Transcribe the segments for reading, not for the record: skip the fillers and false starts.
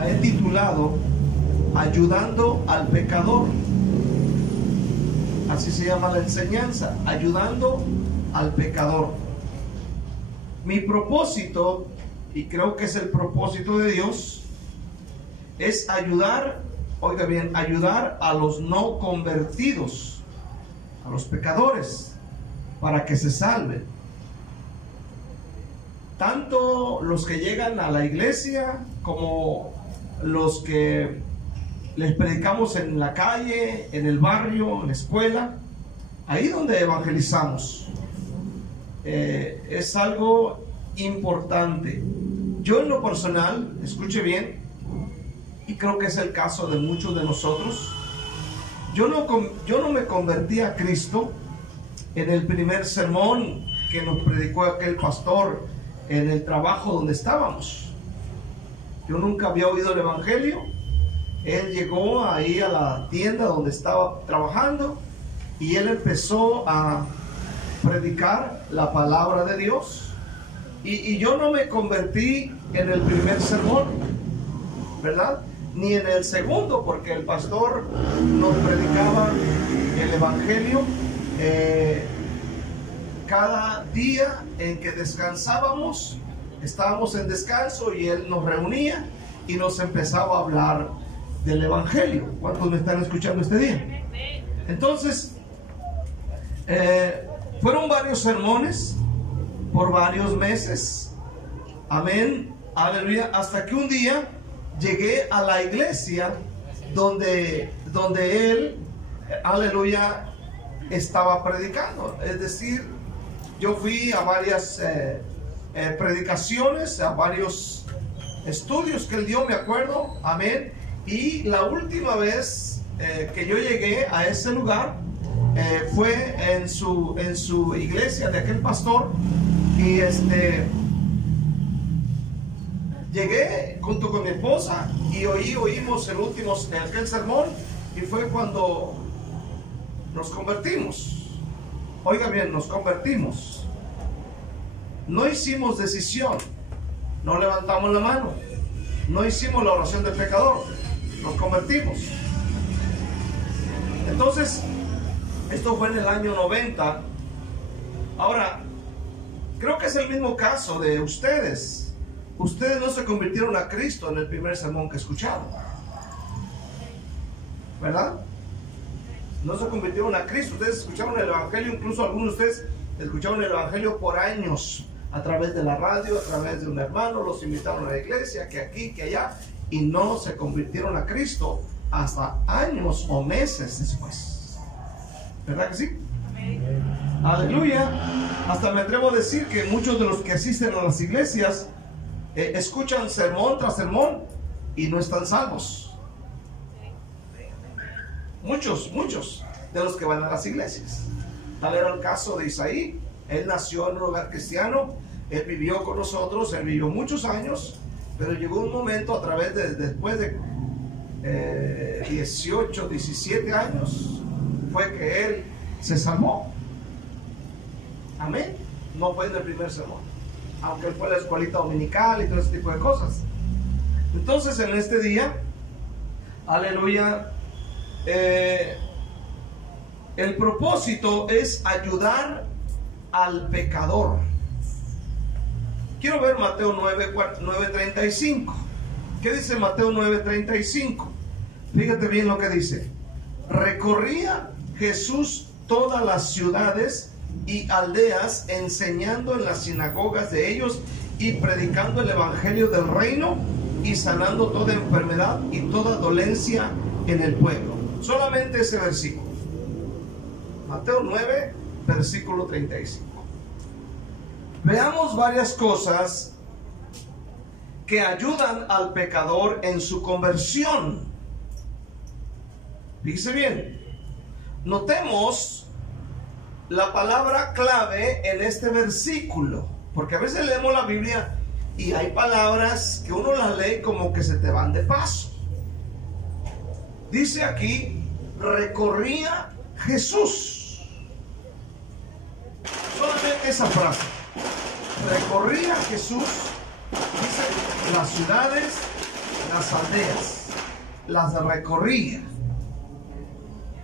la he titulado Ayudando al Pecador. Así se llama la enseñanza, ayudando al pecador. Mi propósito, y creo que es el propósito de Dios, es ayudar, oiga bien, ayudar a los no convertidos, a los pecadores, para que se salven. Tanto los que llegan a la iglesia como los que les predicamos en la calle, en el barrio, en la escuela, ahí donde evangelizamos. Es algo importante. Yo en lo personal, escuche bien, y creo que es el caso de muchos de nosotros, yo no me convertí a Cristo en el primer sermón que nos predicó aquel pastor en el trabajo donde estábamos. Yo nunca había oído el evangelio. Él llegó ahí a la tienda donde estaba trabajando y él empezó a predicar la palabra de Dios, y yo no me convertí en el primer sermón, ¿verdad? Ni en el segundo, porque el pastor nos predicaba el evangelio cada día en que descansábamos. Estábamos en descanso y él nos reunía y nos empezaba a hablar del evangelio. ¿Cuántos me están escuchando este día? Entonces, fueron varios sermones por varios meses. Amén, aleluya, hasta que un día llegué a la iglesia donde él, aleluya, estaba predicando. Es decir, yo fui a varias predicaciones, a varios estudios que él dio, me acuerdo, amén. Y la última vez que yo llegué a ese lugar fue en su iglesia de aquel pastor, y llegué junto con mi esposa y oímos el último aquel sermón, y fue cuando nos convertimos. Oiga bien, nos convertimos. No hicimos decisión, no levantamos la mano, no hicimos la oración del pecador, nos convertimos. Entonces, esto fue en el año 90. Ahora, creo que es el mismo caso de ustedes. Ustedes no se convirtieron a Cristo en el primer sermón que escucharon, ¿verdad? No se convirtieron a Cristo. Ustedes escucharon el evangelio, incluso algunos de ustedes escucharon el evangelio por años, a través de la radio, a través de un hermano, los invitaron a la iglesia, que aquí, que allá, y no se convirtieron a Cristo hasta años o meses después. ¿Verdad que sí? Amén. Aleluya. Hasta me atrevo a decir que muchos de los que asisten a las iglesias escuchan sermón tras sermón y no están salvos. Muchos de los que van a las iglesias. Tal era el caso de Isaí. Él nació en un hogar cristiano, él vivió con nosotros, él vivió muchos años, pero llegó un momento a través de, después de 18, 17 años, fue que él se salvó. Amén. No fue en el primer sermón, aunque él fue a la escuelita dominical y todo ese tipo de cosas. Entonces, en este día, aleluya, el propósito es ayudar al pecador. Quiero ver Mateo 9:35. ¿Qué dice Mateo 9:35? Fíjate bien lo que dice. Recorría Jesús todas las ciudades y aldeas, enseñando en las sinagogas de ellos y predicando el evangelio del reino y sanando toda enfermedad y toda dolencia en el pueblo. Solamente ese versículo. Mateo 9, versículo 35. Veamos varias cosas que ayudan al pecador en su conversión. Fíjese bien. Notemos la palabra clave en este versículo, porque a veces leemos la Biblia y hay palabras que uno las lee como que se te van de paso. Dice aquí, recorría Jesús. Solamente esa frase. Recorría Jesús, dice, las ciudades, las aldeas, las recorría.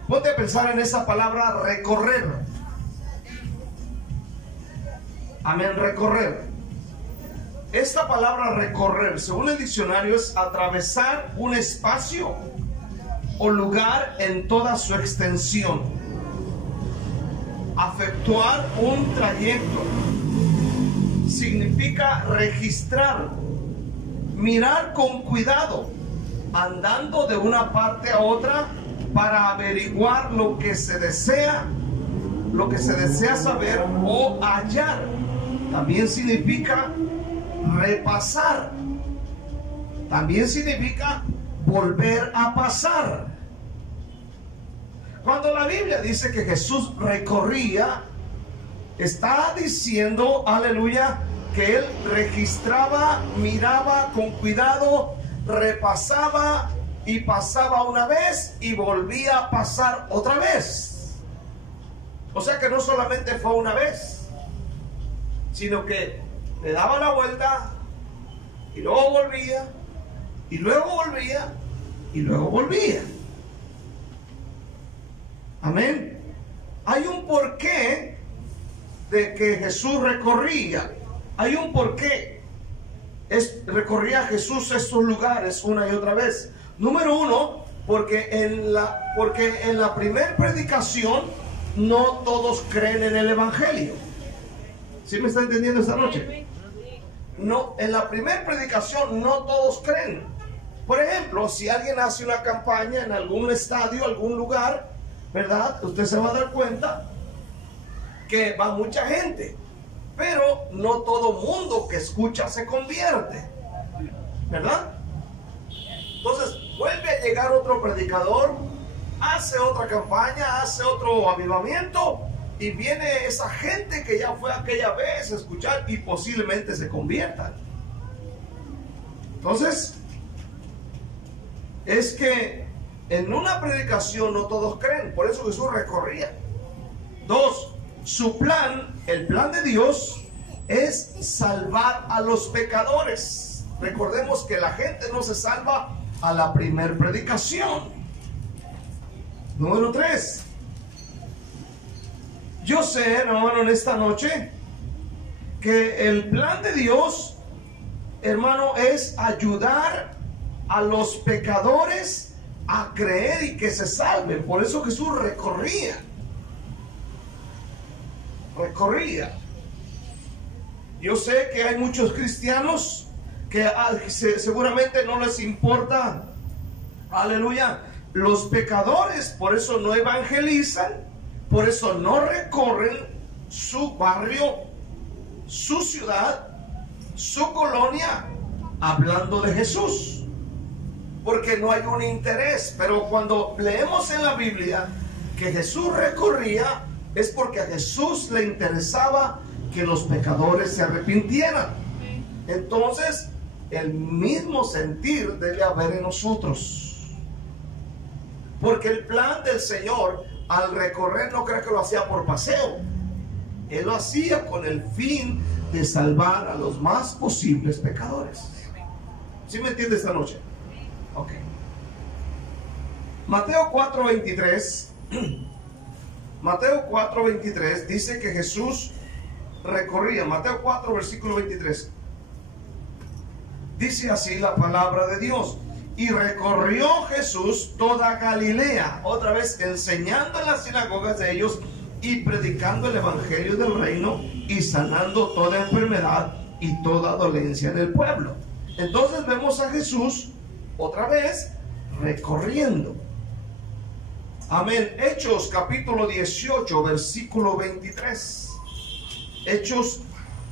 Ponte a pensar en esa palabra recorrer. Amén, recorrer. Esta palabra recorrer, según el diccionario, es atravesar un espacio o lugar en toda su extensión. Efectuar un trayecto. Significa registrar, mirar con cuidado, andando de una parte a otra para averiguar lo que se desea saber o hallar. También significa repasar. También significa volver a pasar. Cuando la Biblia dice que Jesús recorría, está diciendo, aleluya, que él registraba, miraba con cuidado, repasaba y pasaba una vez y volvía a pasar otra vez. O sea que no solamente fue una vez, sino que le daba la vuelta y luego volvía y luego volvía y luego volvía. Amén. Hay un porqué de que Jesús recorría. Hay un porqué. Recorría Jesús estos lugares una y otra vez. Número uno, porque en la primera predicación no todos creen en el Evangelio. ¿Sí me está entendiendo esta noche? No, en la primera predicación no todos creen. Por ejemplo, si alguien hace una campaña en algún estadio, algún lugar, ¿verdad? Usted se va a dar cuenta que va mucha gente, pero no todo mundo que escucha se convierte, ¿verdad? Entonces vuelve a llegar otro predicador, hace otra campaña, hace otro avivamiento, y viene esa gente que ya fue aquella vez a escuchar y posiblemente se conviertan. Entonces, es que en una predicación no todos creen, por eso Jesús recorría. Dos, su plan, el plan de Dios, es salvar a los pecadores. Recordemos que la gente no se salva a la primer predicación. Número 3. Yo sé, hermano, en esta noche, que el plan de Dios, hermano, es ayudar a los pecadores a creer y que se salven. Por eso Jesús recorría. Yo sé que hay muchos cristianos que seguramente no les importa, aleluya, los pecadores, por eso no evangelizan, por eso no recorren su barrio, su ciudad, su colonia, hablando de Jesús, porque no hay un interés. Pero cuando leemos en la Biblia que Jesús recorría, es porque a Jesús le interesaba que los pecadores se arrepintieran. Entonces, el mismo sentir debe haber en nosotros, porque el plan del Señor al recorrer no creo que lo hacía por paseo. Él lo hacía con el fin de salvar a los más posibles pecadores. ¿Sí me entiende esta noche? Ok. Mateo 4:23. Mateo 4:23 dice que Jesús recorría. Mateo 4, versículo 23. Dice así la palabra de Dios: y recorrió Jesús toda Galilea, otra vez enseñando en las sinagogas de ellos y predicando el evangelio del reino y sanando toda enfermedad y toda dolencia en el pueblo. Entonces vemos a Jesús otra vez recorriendo. Amén. Hechos capítulo 18, versículo 23. Hechos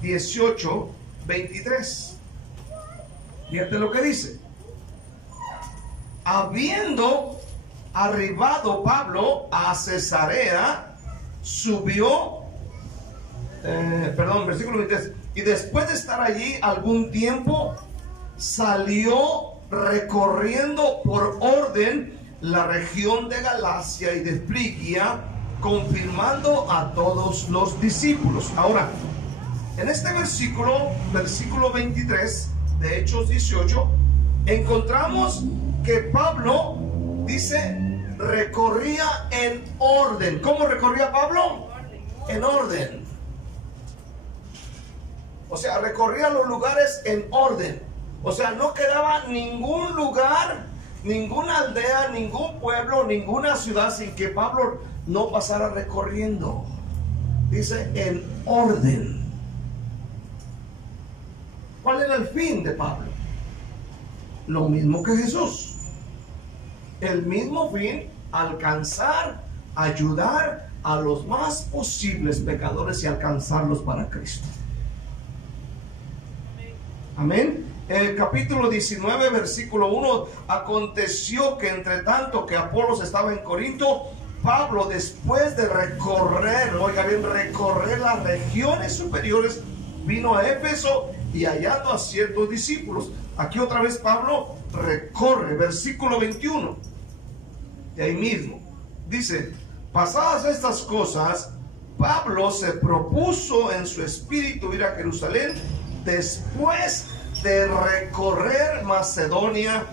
18, 23. Fíjate lo que dice: habiendo arribado Pablo a Cesarea, subió, versículo 23, y después de estar allí algún tiempo, salió recorriendo por orden la región de Galacia y de Frigia, confirmando a todos los discípulos. Ahora, en este versículo 23 de Hechos 18, encontramos que Pablo dice recorría en orden. ¿Cómo recorría Pablo? En orden. O sea, recorría los lugares en orden. O sea, no quedaba ningún lugar, ninguna aldea, ningún pueblo, ninguna ciudad sin que Pablo no pasara recorriendo. Dice en orden. ¿Cuál era el fin de Pablo? Lo mismo que Jesús. El mismo fin, alcanzar, ayudar a los más posibles pecadores y alcanzarlos para Cristo. Amén. El capítulo 19, versículo 1, aconteció que entre tanto que Apolos estaba en Corinto, Pablo, después de recorrer, oiga bien, recorrer las regiones superiores, vino a Éfeso y hallando a ciertos discípulos. Aquí otra vez Pablo recorre, versículo 21, de ahí mismo, dice, pasadas estas cosas, Pablo se propuso en su espíritu ir a Jerusalén después de recorrer Macedonia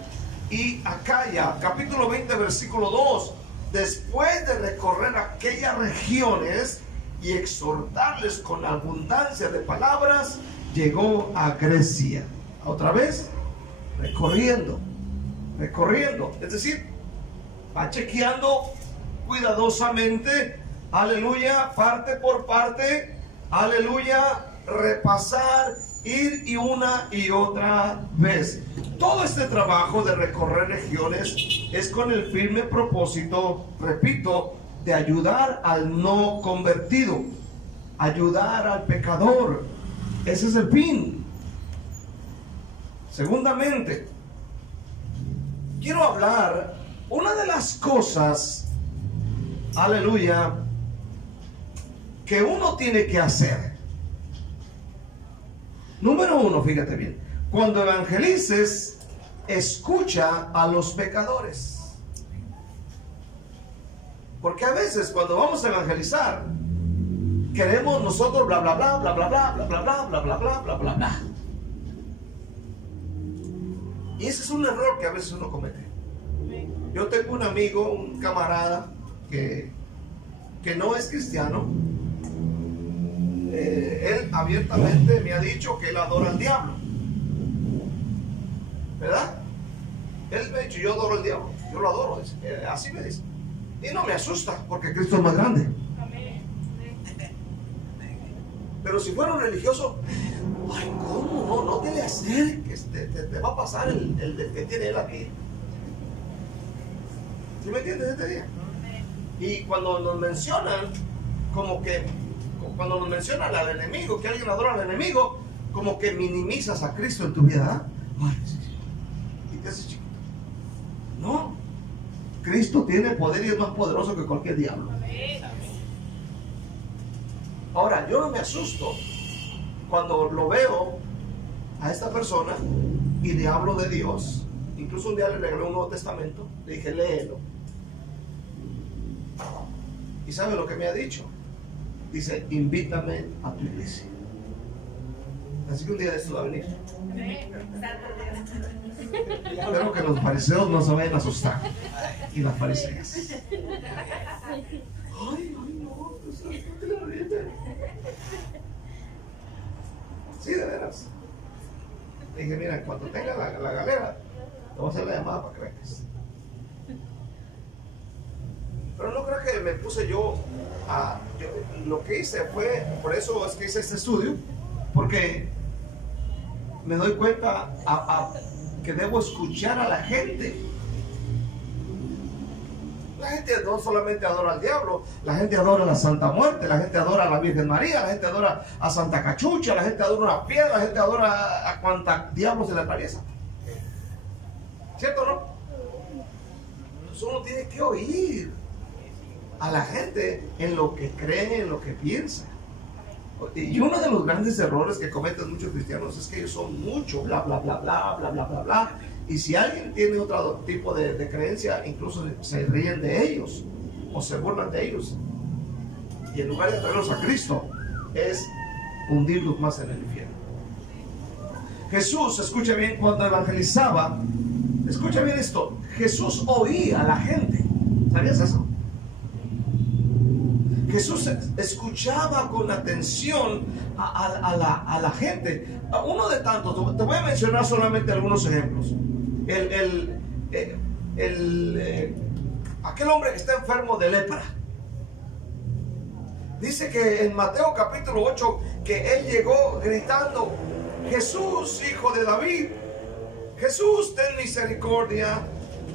y Acaya. Capítulo 20, versículo 2. Después de recorrer aquellas regiones y exhortarles con abundancia de palabras, llegó a Grecia. Otra vez, recorriendo. Es decir, va chequeando cuidadosamente, aleluya, parte por parte, aleluya, repasar, ir y una y otra vez. Todo este trabajo de recorrer regiones es con el firme propósito, repito, de ayudar al no convertido, ayudar al pecador. Ese es el fin. Segundamente, quiero hablar una de las cosas, aleluya, que uno tiene que hacer. Número uno, fíjate bien, cuando evangelices, escucha a los pecadores. Porque a veces cuando vamos a evangelizar, queremos nosotros bla bla bla bla bla bla bla bla bla bla bla bla bla bla bla. Y ese es un error que a veces uno comete. Yo tengo un amigo, un camarada que no es cristiano. Él abiertamente me ha dicho que él adora al diablo, ¿verdad? Él me ha dicho, yo adoro al diablo, yo lo adoro, así me dice. Y no me asusta, porque Cristo es más grande. Pero si fuera un religioso, ay, ¿cómo? No te le acerques, te va a pasar el que tiene él aquí. ¿Sí me entiendes este día? Y cuando nos mencionan, cuando nos mencionan al enemigo, que alguien adora al enemigo, como que minimizas a Cristo en tu vida. Ay, sí, sí. Y te haces chiquito. No, Cristo tiene poder y es más poderoso que cualquier diablo. Ahora, yo no me asusto cuando lo veo a esta persona y le hablo de Dios. Incluso un día le regalé un Nuevo Testamento, le dije, léelo. ¿Y sabe lo que me ha dicho? Dice, invítame a tu iglesia. Así que un día de esto va a venir. Espero que los fariseos no se vayan a asustar. Y las fariseas. Ay, no, pues, sí, de veras. Le dije, mira, cuando tenga la galera, te voy a hacer la llamada para que vengas. Pero no creo que me puse lo que hice fue, por eso es que hice este estudio, porque me doy cuenta que debo escuchar a la gente. La gente no solamente adora al diablo, la gente adora a la Santa Muerte, la gente adora a la Virgen María, la gente adora a Santa Cachucha, la gente adora a piedra, la gente adora a cuanta diablo se le atraviesa. ¿Cierto o no? Entonces uno tiene que oír a la gente en lo que cree, en lo que piensa. Y uno de los grandes errores que cometen muchos cristianos es que ellos son mucho bla bla bla bla bla bla bla bla. Y si alguien tiene otro tipo de creencia, incluso se ríen de ellos o se burlan de ellos. Y en lugar de traerlos a Cristo, es hundirlos más en el infierno. Jesús, escuche bien, cuando evangelizaba, Escucha bien esto. Jesús oía a la gente. ¿Sabías eso? Jesús escuchaba con atención a la gente. Uno de tantos, te voy a mencionar solamente algunos ejemplos. Aquel hombre que está enfermo de lepra. Dice que en Mateo capítulo 8 que él llegó gritando: Jesús, hijo de David, Jesús, ten misericordia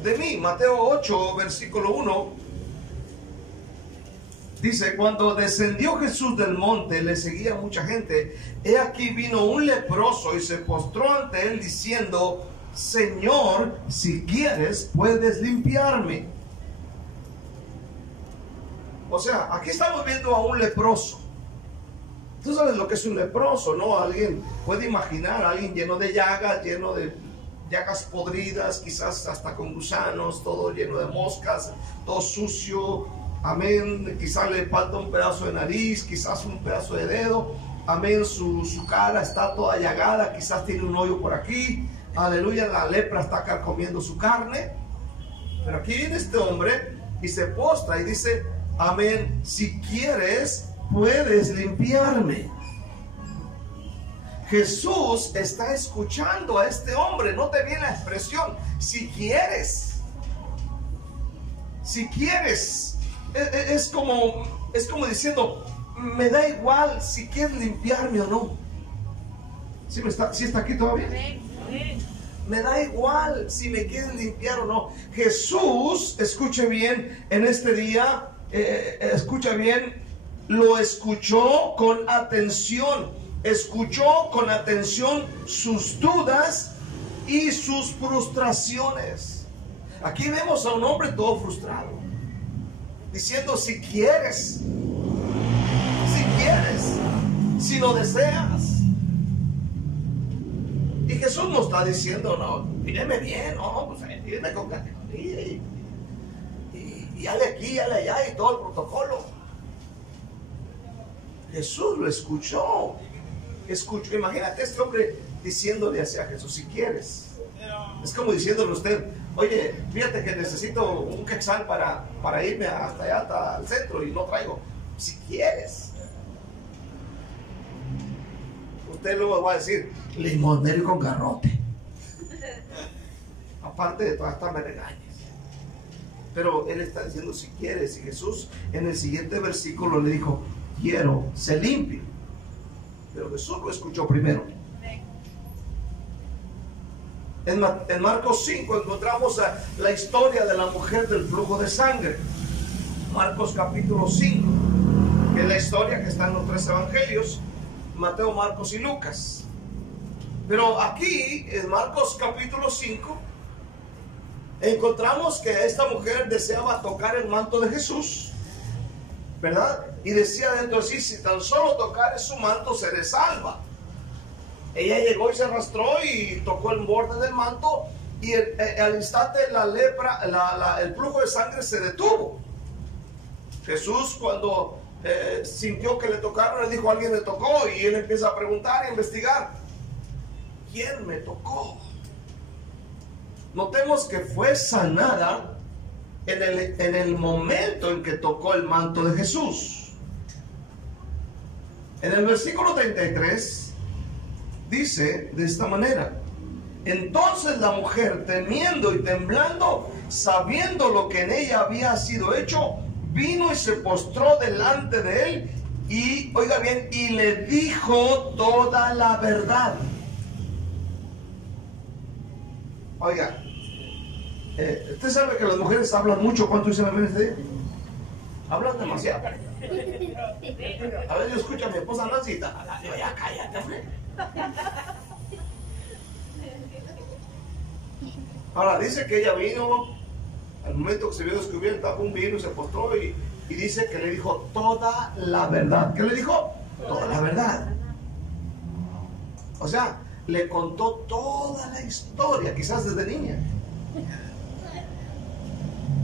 de mí. Mateo 8, versículo 1. Dice: cuando descendió Jesús del monte, le seguía mucha gente. He aquí vino un leproso y se postró ante él diciendo: Señor, si quieres, puedes limpiarme. O sea, aquí estamos viendo a un leproso. Tú sabes lo que es un leproso, ¿no? Alguien puede imaginar a alguien lleno de llagas podridas, quizás hasta con gusanos, todo lleno de moscas, todo sucio. Amén. Quizás le falta un pedazo de nariz, quizás un pedazo de dedo. Amén. Su cara está toda llagada, quizás tiene un hoyo por aquí. Aleluya, la lepra está carcomiendo su carne. Pero aquí viene este hombre y se postra y dice: amén, si quieres, puedes limpiarme. Jesús está escuchando a este hombre. Note bien la expresión: si quieres. Si quieres. Es como diciendo: me da igual si quieres limpiarme o no. ¿Sí está aquí todavía? Me da igual si me quieres limpiar o no. Jesús, escuche bien, en este día, escucha bien, lo escuchó con atención. Escuchó con atención sus dudas y sus frustraciones. Aquí vemos a un hombre todo frustrado, diciendo: si quieres, si lo deseas. Y Jesús no está diciendo: no, míreme bien, no, pues míreme con categoría y hale aquí, hale allá y todo el protocolo. Jesús lo escuchó. Imagínate este hombre diciéndole así a Jesús: si quieres. Es como diciéndole a usted: oye, fíjate que necesito un quetzal para irme hasta allá, hasta el centro, y no traigo. Si quieres. Usted luego va a decir: limonero con garrote. Aparte de todas estas me regañes. Pero él está diciendo: si quieres. Y Jesús en el siguiente versículo le dijo: quiero, sé limpio. Pero Jesús lo escuchó primero. En Marcos 5 encontramos la historia de la mujer del flujo de sangre. Marcos capítulo 5, que es la historia que está en los tres evangelios: Mateo, Marcos y Lucas. Pero aquí en Marcos capítulo 5 encontramos que esta mujer deseaba tocar el manto de Jesús, ¿verdad? Y decía dentro de sí: si tan solo tocar su manto, seré salva. Ella llegó y se arrastró y tocó el borde del manto, y al instante la lepra, el flujo de sangre se detuvo. Jesús, cuando sintió que le tocaron, le dijo: alguien me tocó. Y él empieza a preguntar e investigar: ¿quién me tocó? Notemos que fue sanada en el momento en que tocó el manto de Jesús. En el versículo 33 dice de esta manera: entonces la mujer, temiendo y temblando, sabiendo lo que en ella había sido hecho, vino y se postró delante de él y, oiga bien, y le dijo toda la verdad. Oiga, usted sabe que las mujeres hablan mucho. ¿Cuánto dicen amén este día? Hablan demasiado. A ver, yo escucho a mi esposa Nancy: ya cállate, hombre. Ahora dice que ella vino al momento que se vio descubierta, un vino y se postró y dice que le dijo toda la verdad. ¿Qué le dijo? Toda la verdad. O sea, le contó toda la historia, quizás desde niña.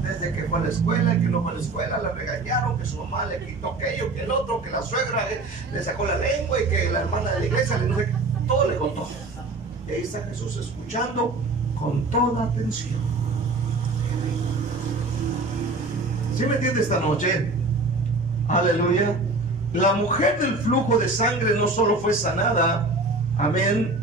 Desde que fue a la escuela, que no fue a la escuela, le regañaron, que su mamá le quitó aquello, que el otro, que la suegra le sacó la lengua y que la hermana de la iglesia, todo le contó. Y ahí está Jesús escuchando con toda atención. ¿Sí me entiende esta noche? Aleluya. La mujer del flujo de sangre no solo fue sanada, amén,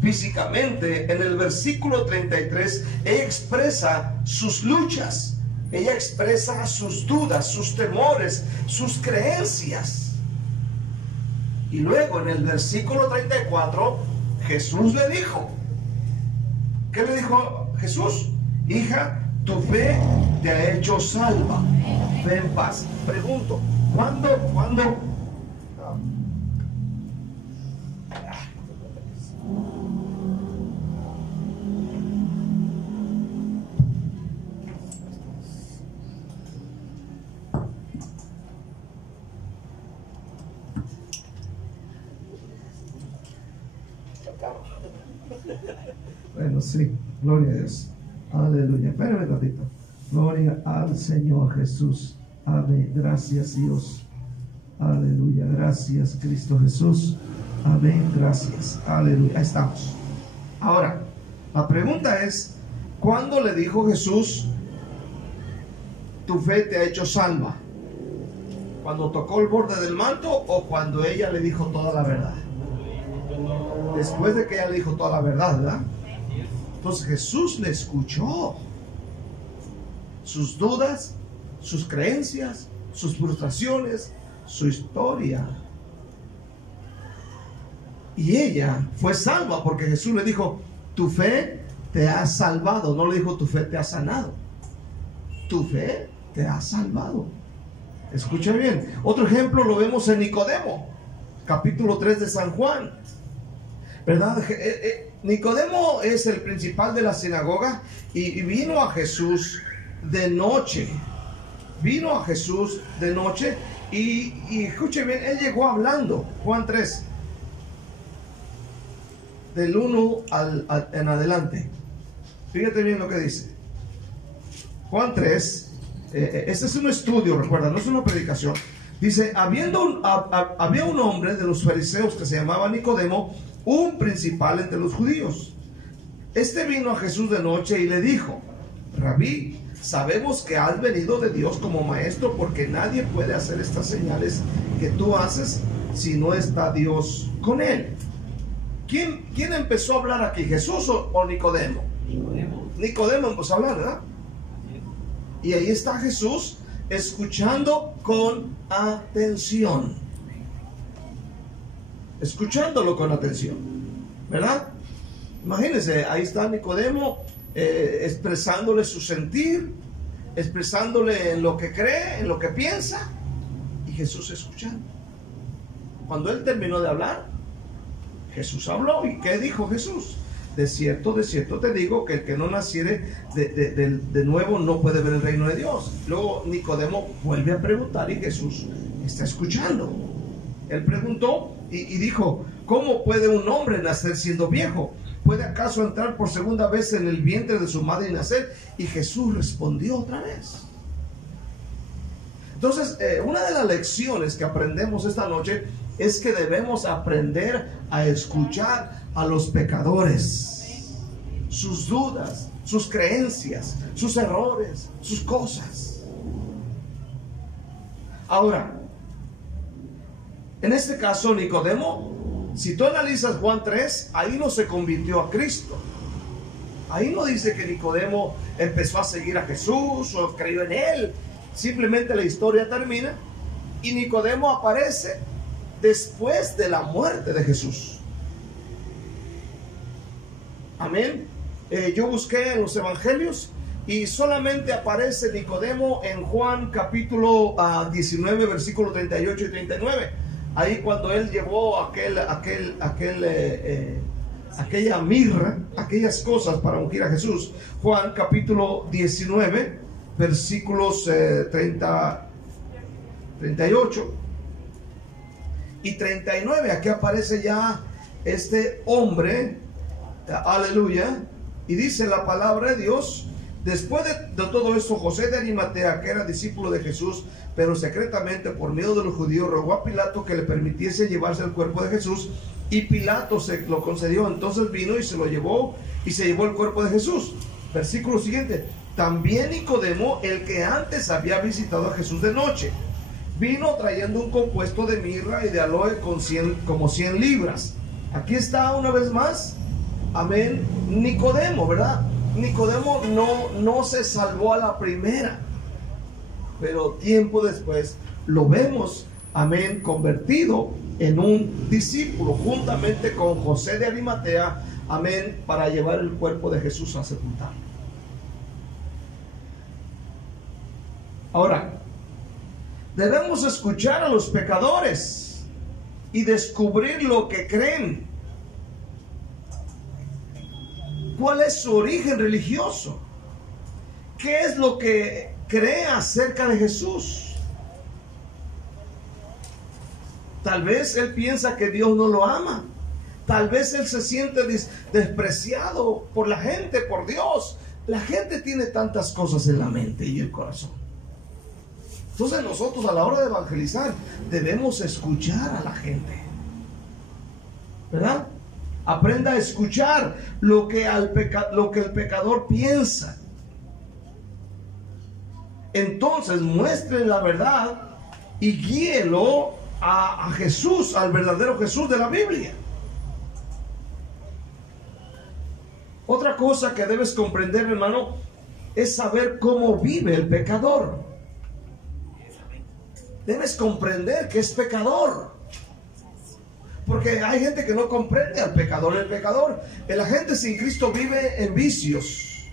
físicamente. En el versículo 33 ella expresa sus luchas, ella expresa sus dudas, sus temores, sus creencias. Y luego en el versículo 34 Jesús le dijo, ¿qué le dijo Jesús? Hija, tu fe te ha hecho salva, ve en paz. Pregunto, ¿cuándo? Bueno, sí, gloria a Dios. Aleluya. Espérame tantito. Gloria al Señor Jesús. Amén. Gracias, Dios. Aleluya. Gracias, Cristo Jesús. Amén. Gracias. Aleluya. Ahí estamos. Ahora, la pregunta es, ¿cuándo le dijo Jesús, tu fe te ha hecho salva? ¿Cuando tocó el borde del manto o cuando ella le dijo toda la verdad? Después de que ella le dijo toda la verdad, ¿verdad? Entonces Jesús le escuchó sus dudas, sus creencias, sus frustraciones, su historia. Y ella fue salva porque Jesús le dijo, tu fe te ha salvado. No le dijo, tu fe te ha sanado. Tu fe te ha salvado. Escucha bien. Otro ejemplo lo vemos en Nicodemo, capítulo 3 de San Juan, ¿verdad? Nicodemo es el principal de la sinagoga y vino a Jesús de noche. Vino a Jesús de noche y escuche bien, él llegó hablando. Juan 3, del 1 en adelante. Fíjate bien lo que dice. Juan 3, este es un estudio, recuerda, no es una predicación. Dice, había un hombre de los fariseos que se llamaba Nicodemo, un principal entre los judíos. Este vino a Jesús de noche y le dijo, Rabí, sabemos que has venido de Dios como maestro, porque nadie puede hacer estas señales que tú haces si no está Dios con él. ¿Quién empezó a hablar aquí? ¿Jesús o Nicodemo? Nicodemo empezó a hablar, ¿verdad? Y ahí está Jesús escuchando con atención. Escuchándolo con atención, ¿verdad? Imagínense, ahí está Nicodemo expresándole su sentir, expresándole en lo que cree, en lo que piensa, y Jesús escuchando. Cuando él terminó de hablar, Jesús habló. ¿Y qué dijo Jesús? De cierto te digo que el que no naciere de nuevo no puede ver el reino de Dios. Luego Nicodemo vuelve a preguntar y Jesús está escuchando. Él preguntó y dijo, ¿cómo puede un hombre nacer siendo viejo? ¿Puede acaso entrar por segunda vez en el vientre de su madre y nacer? Y Jesús respondió otra vez. Entonces, una de las lecciones que aprendemos esta noche es que debemos aprender a escuchar a los pecadores, sus dudas, sus creencias, sus errores, sus cosas. Ahora, en este caso Nicodemo, si tú analizas Juan 3, ahí no se convirtió a Cristo. Ahí no dice que Nicodemo empezó a seguir a Jesús o creyó en él. Simplemente la historia termina y Nicodemo aparece después de la muerte de Jesús. Amén. Yo busqué en los evangelios y solamente aparece Nicodemo en Juan capítulo 19 versículo 38 y 39. Ahí cuando él llevó aquella mirra, aquellas cosas para ungir a Jesús. Juan capítulo 19 versículos 38 y 39. Aquí aparece ya este hombre, aleluya, y dice la palabra de Dios: después de todo esto, José de Arimatea, que era discípulo de Jesús, pero secretamente por miedo de los judíos, rogó a Pilato que le permitiese llevarse el cuerpo de Jesús. y Pilato se lo concedió. Entonces vino y se lo llevó, y se llevó el cuerpo de Jesús. Versículo siguiente. También Nicodemo, el que antes había visitado a Jesús de noche, vino trayendo un compuesto de mirra y de aloe como 100 libras. Aquí está una vez más, amén, Nicodemo, ¿verdad? Nicodemo no se salvó a la primera, pero tiempo después lo vemos, amén, convertido en un discípulo, juntamente con José de Arimatea, amén, para llevar el cuerpo de Jesús a sepultarlo. Ahora, debemos escuchar a los pecadores y descubrir lo que creen. ¿Cuál es su origen religioso? ¿Qué es lo que cree acerca de Jesús? Tal vez él piensa que Dios no lo ama. Tal vez él se siente despreciado por la gente, por Dios. La gente tiene tantas cosas en la mente y el corazón. Entonces nosotros a la hora de evangelizar debemos escuchar a la gente, ¿verdad? Aprenda a escuchar lo que el pecador piensa. Entonces muestre la verdad y guíelo a Jesús, al verdadero Jesús de la Biblia. Otra cosa que debes comprender, hermano, es saber cómo vive el pecador. Debes comprender que es pecador. Porque hay gente que no comprende al pecador. La gente sin Cristo vive en vicios,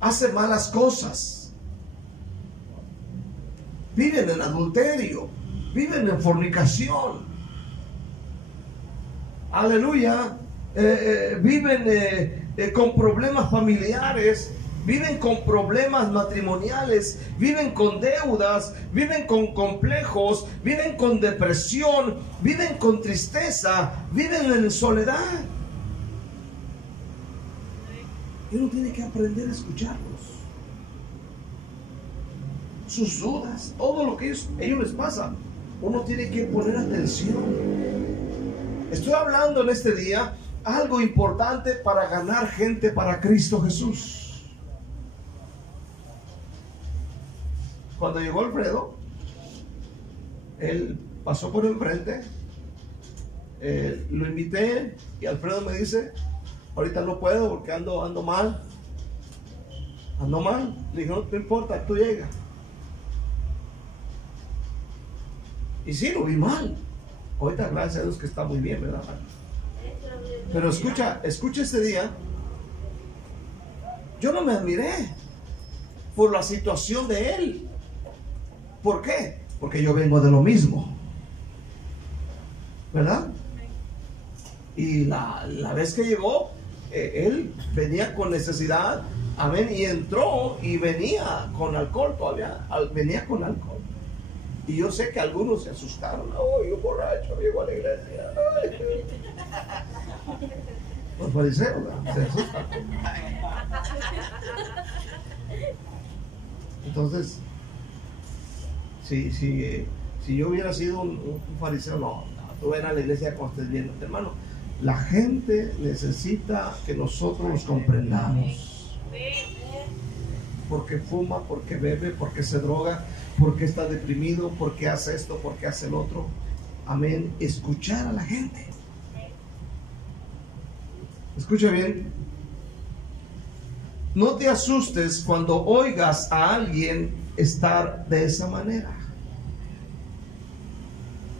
hace malas cosas, viven en adulterio, viven en fornicación, aleluya, viven con problemas familiares, viven con problemas matrimoniales, viven con deudas, viven con complejos, viven con depresión, viven con tristeza, viven en soledad. Y uno tiene que aprender a escucharlos, sus dudas, todo lo que ellos les pasa. Uno tiene que poner atención. Estoy hablando en este día algo importante para ganar gente para Cristo Jesús. Cuando llegó Alfredo, él pasó por enfrente, lo invité y Alfredo me dice, ahorita no puedo porque ando mal. Le dije, no importa, tú llega. Y sí, lo vi mal. Ahorita gracias a Dios que está muy bien, ¿verdad? Pero escucha ese día, yo no me admiré por la situación de él. ¿Por qué? Porque yo vengo de lo mismo, ¿verdad? Y la vez que llegó, él venía con necesidad, amén, y entró y venía con alcohol todavía, venía con alcohol. Y yo sé que algunos se asustaron. Oh, yo borracho, llego a la iglesia. Ay. Los fariseos, ¿verdad? Se asustan. Entonces, si yo hubiera sido un fariseo, no, tú ven a la iglesia cuando estés viendo, hermano. La gente necesita que nosotros los comprendamos. Porque fuma, porque bebe, porque se droga, porque está deprimido, porque hace esto, porque hace el otro. Amén. Escuchar a la gente. Escucha bien. No te asustes cuando oigas a alguien estar de esa manera.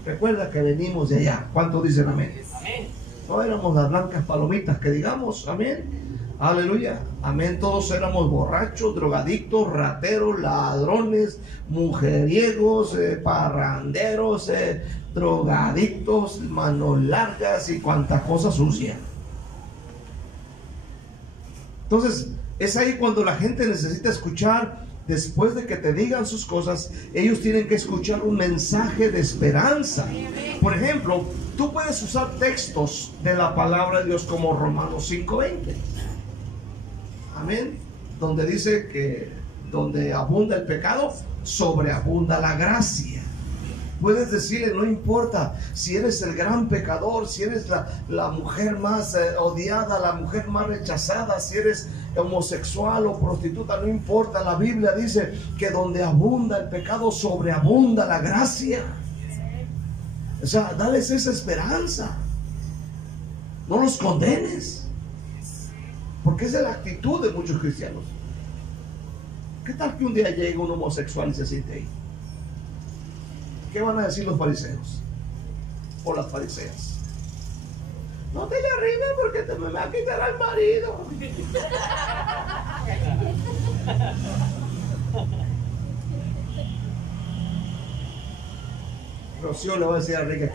Recuerda que venimos de allá. ¿Cuántos dicen amén? Amén. No éramos las blancas palomitas que digamos, amén. Aleluya, amén. Todos éramos borrachos, drogadictos, rateros, ladrones, mujeriegos, parranderos, drogadictos, manos largas y cuanta cosa sucia. Entonces, es ahí cuando la gente necesita escuchar. Después de que te digan sus cosas, ellos tienen que escuchar un mensaje de esperanza. Por ejemplo, tú puedes usar textos de la palabra de Dios como Romanos 5:20. Amén. Donde dice que donde abunda el pecado, sobreabunda la gracia. Puedes decirle, no importa si eres el gran pecador, si eres la mujer más odiada, la mujer más rechazada, si eres homosexual o prostituta, no importa. La Biblia dice que donde abunda el pecado, sobreabunda la gracia. O sea, dales esa esperanza. No los condenes. Porque esa es la actitud de muchos cristianos. ¿Qué tal que un día llegue un homosexual y se siente ahí? ¿Qué van a decir los fariseos? O las fariseas. No te le arrimes porque te me va a quitar al marido. Rocío le va a decir a Rica.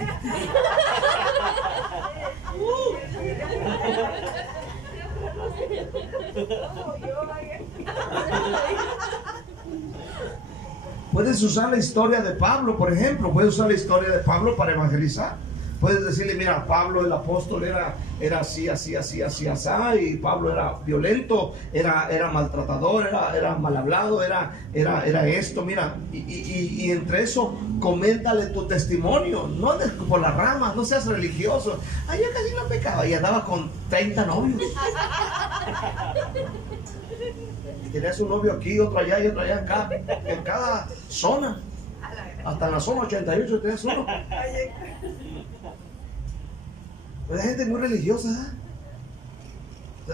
Puedes usar la historia de Pablo, por ejemplo. Puedes usar la historia de Pablo para evangelizar. Puedes decirle, mira, Pablo el apóstol era así, y Pablo era violento, era maltratador, era mal hablado, era esto, mira, y entre eso, coméntale tu testimonio, no andes por las ramas, no seas religioso. Ay, yo casi no pecaba, y andaba con 30 novios. Tenías un novio aquí, otro allá y otro allá en cada zona. Hasta en la zona 88 tenías uno. Pues hay gente muy religiosa.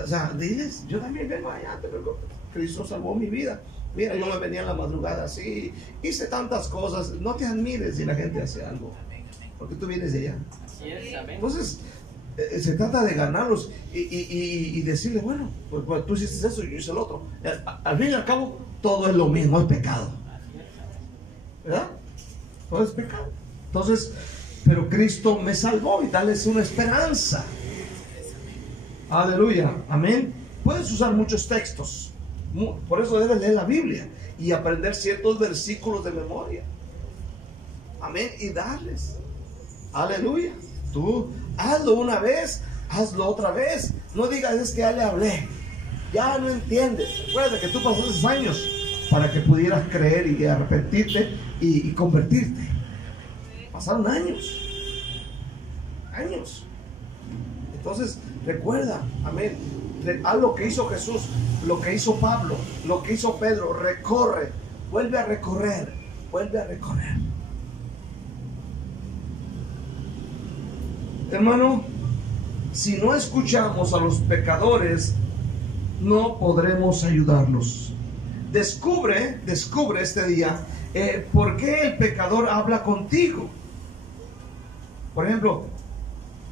O sea, diles, yo también vengo allá, te preocupes. Cristo salvó mi vida. Mira, yo me venía en la madrugada así, hice tantas cosas. No te admires si la gente hace algo, porque tú vienes de allá. Entonces, se trata de ganarlos y decirle, bueno, pues tú hiciste eso y yo hice el otro. Al fin y al cabo, todo es lo mismo, es pecado. ¿Verdad? Todo es pecado. Entonces, pero Cristo me salvó y darles una esperanza. Aleluya, amén. Puedes usar muchos textos, por eso debes leer la Biblia y aprender ciertos versículos de memoria. Amén, y darles. Aleluya. Tú hazlo una vez, hazlo otra vez. No digas, es que ya le hablé, ya no entiendes. Recuerda que tú pasaste años para que pudieras creer y arrepentirte y convertirte. Pasaron años. Entonces, recuerda, amén. Haz lo que hizo Jesús, lo que hizo Pablo, lo que hizo Pedro. Recorre, vuelve a recorrer. Hermano, si no escuchamos a los pecadores, no podremos ayudarlos. Descubre este día por qué el pecador habla contigo. Por ejemplo,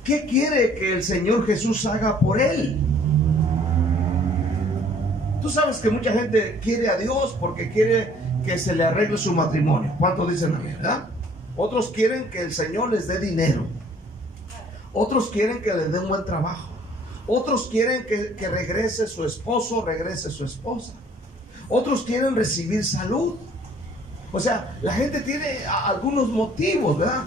¿qué quiere que el Señor Jesús haga por él? Tú sabes que mucha gente quiere a Dios porque quiere que se le arregle su matrimonio. ¿Cuántos dicen amén, verdad? Otros quieren que el Señor les dé dinero. Otros quieren que les dé un buen trabajo. Otros quieren que regrese su esposo, regrese su esposa. Otros quieren recibir salud. O sea, la gente tiene algunos motivos, ¿verdad?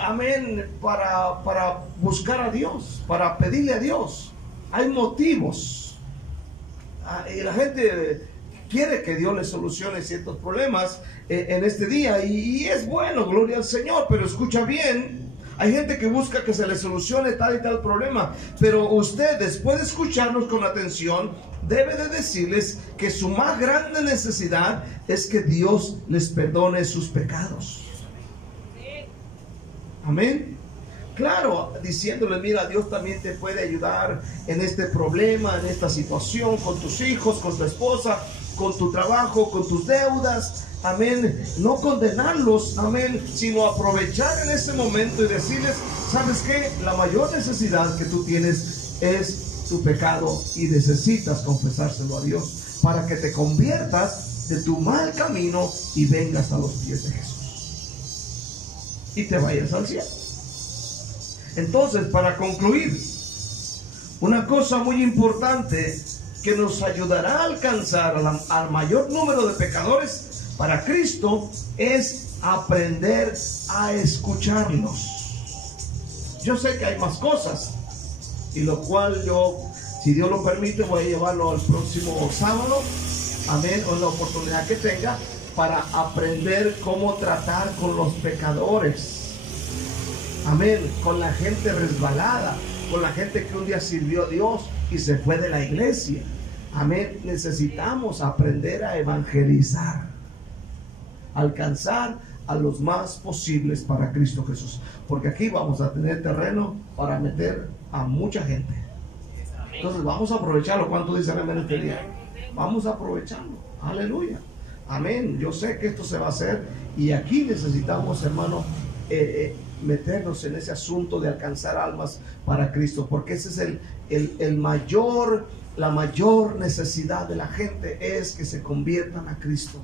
Amén, para buscar a Dios, para pedirle a Dios. Hay motivos. Y la gente quiere que Dios le solucione ciertos problemas en este día. Y es bueno, gloria al Señor, pero escucha bien. Hay gente que busca que se le solucione tal y tal problema. Pero usted, después de escucharnos con atención, debe de decirles que su más grande necesidad es que Dios les perdone sus pecados. Amén. Claro, diciéndole, mira, Dios también te puede ayudar en este problema, en esta situación, con tus hijos, con tu esposa, con tu trabajo, con tus deudas. Amén. No condenarlos, amén, sino aprovechar en ese momento y decirles, ¿sabes qué? La mayor necesidad que tú tienes es tu pecado y necesitas confesárselo a Dios para que te conviertas de tu mal camino y vengas a los pies de Jesús y te vayas al cielo. Entonces, para concluir, una cosa muy importante que nos ayudará a alcanzar al mayor número de pecadores para Cristo es aprender a escucharnos. Yo sé que hay más cosas, y lo cual yo, si Dios lo permite, voy a llevarlo al próximo sábado, amén, o la oportunidad que tenga, para aprender cómo tratar con los pecadores. Amén. Con la gente resbalada, con la gente que un día sirvió a Dios y se fue de la iglesia. Amén. Necesitamos aprender a evangelizar, alcanzar a los más posibles para Cristo Jesús, porque aquí vamos a tener terreno para meter a mucha gente. Entonces vamos a aprovecharlo. ¿Cuánto dicen amén este día? Vamos a aprovecharlo. Aleluya. Amén. Yo sé que esto se va a hacer, y aquí necesitamos, hermano, meternos en ese asunto de alcanzar almas para Cristo, porque ese es la mayor necesidad de la gente, es que se conviertan a Cristo.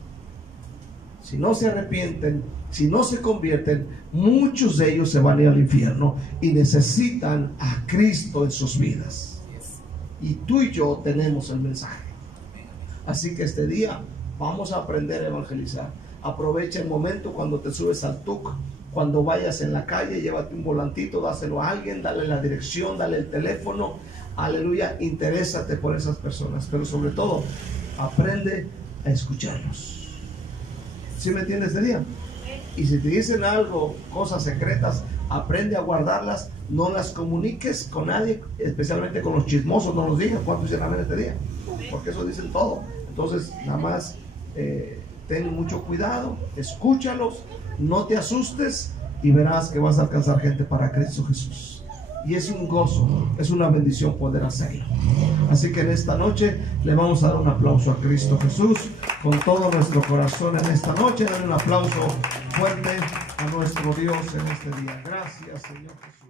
Si no se arrepienten, si no se convierten, muchos de ellos se van a ir al infierno y necesitan a Cristo en sus vidas. Y tú y yo tenemos el mensaje. Así que este día vamos a aprender a evangelizar. Aprovecha el momento cuando te subes al TUC, cuando vayas en la calle, llévate un volantito, dáselo a alguien, dale la dirección, dale el teléfono. Aleluya, interésate por esas personas, pero sobre todo, aprende a escucharlos. ¿Sí me entiendes este día? Y si te dicen algo, cosas secretas, aprende a guardarlas, no las comuniques con nadie, especialmente con los chismosos, no los digas. ¿Cuántos dicen amén este día? Porque eso dicen todo. Entonces, nada más ten mucho cuidado, escúchalos, no te asustes, y verás que vas a alcanzar gente para Cristo Jesús. Y es un gozo, es una bendición poder hacerlo. Así que en esta noche le vamos a dar un aplauso a Cristo Jesús con todo nuestro corazón en esta noche. Dale un aplauso fuerte a nuestro Dios en este día. Gracias, Señor Jesús.